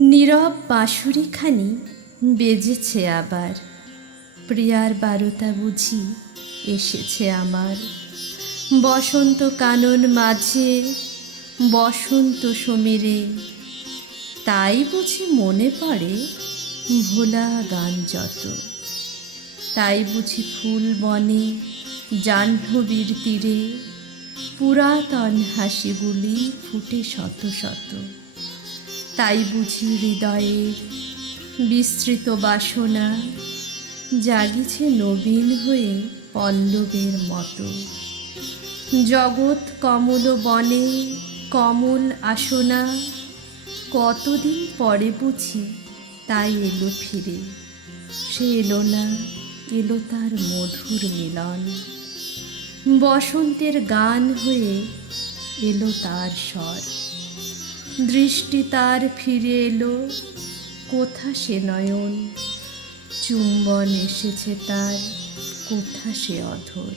নীরব বাঁশুরিখানি বেজেছে আবার, প্রিয়ার বারতা বুঝি এসেছে আমার। বসন্ত কানন মাঝে বসন্ত সমীরে, তাই বুঝি মনে পড়ে ভোলা গান যত। তাই বুঝি ফুল বনে জাহ্নবীর তীরে পুরাতন হাসিগুলি ফুটে শত শত। তাই বুঝি হৃদয়ের বিস্তৃত বাসনা জাগিছে নবীন হয়ে পল্লবের মতো। জগৎ কমল বনে কমল আসনা, কতদিন পরে বুঝি তাই এলো ফিরে। সে এলো না, এলো তার মধুর মিলন। বসন্তের গান হয়ে এলো তার স্বর। দৃষ্টি তার ফিরে এলো, কোথা সে নয়ন। চুম্বন এসেছে তার, কোথা সে অধর।